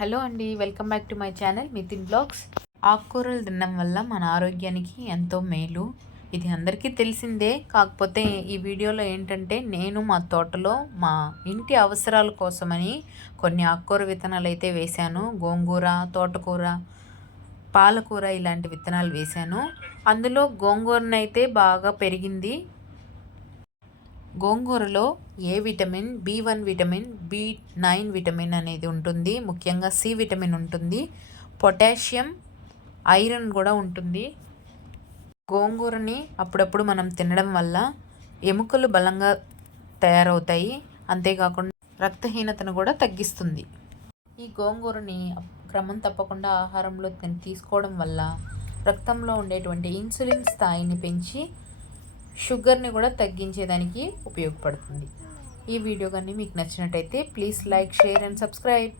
Hello అండి, welcome back to my channel Mithin blogs. ఆకుకూరలు తినడం వల్ల మన ఆరోగ్యానికి ఎంతో మేలు. ఇది అందరికీ తెలిసిందే. కాకపోతే ఈ వీడియోలో ఏంటంటే నేను మా తోటలో మా ఇంటి అవసరాల కోసమని కొన్ని ఆకుకూర విత్తనాలు అయితే వేశాను. గోంగూర, తోటకూర, పాలకూర ఇలాంటి విత్తనాలు వేశాను. అందులో గోంగూరనైతే బాగా పెరిగింది. గోంగూరలో ఏ vitamin, B1 vitamin, B9 vitamin అనేది ఉంటుంది. ముఖ్యంగా సి విటమిన్ ఉంటుంది. పొటాషియం, ఐరన్ కూడా ఉంటుంది. గోంగూరని అప్పుడప్పుడు మనం తినడం వల్ల ఎముకలు బలంగా తయారవుతాయి. అంతేకాకుండా రక్తహీనతను కూడా తగ్గిస్తుంది. ఈ గోంగూరని క్రమం తప్పకుండా ఆహారంలో తీసుకోవడం వల్ల రక్తంలో ఉండేటువంటి ఇన్సులిన్ స్థాయిని పెంచి షుగర్ని కూడా తగ్గించేదానికి ఉపయోగపడుతుంది. ఈ వీడియో కానీ మీకు నచ్చినట్టయితే please like, share and subscribe.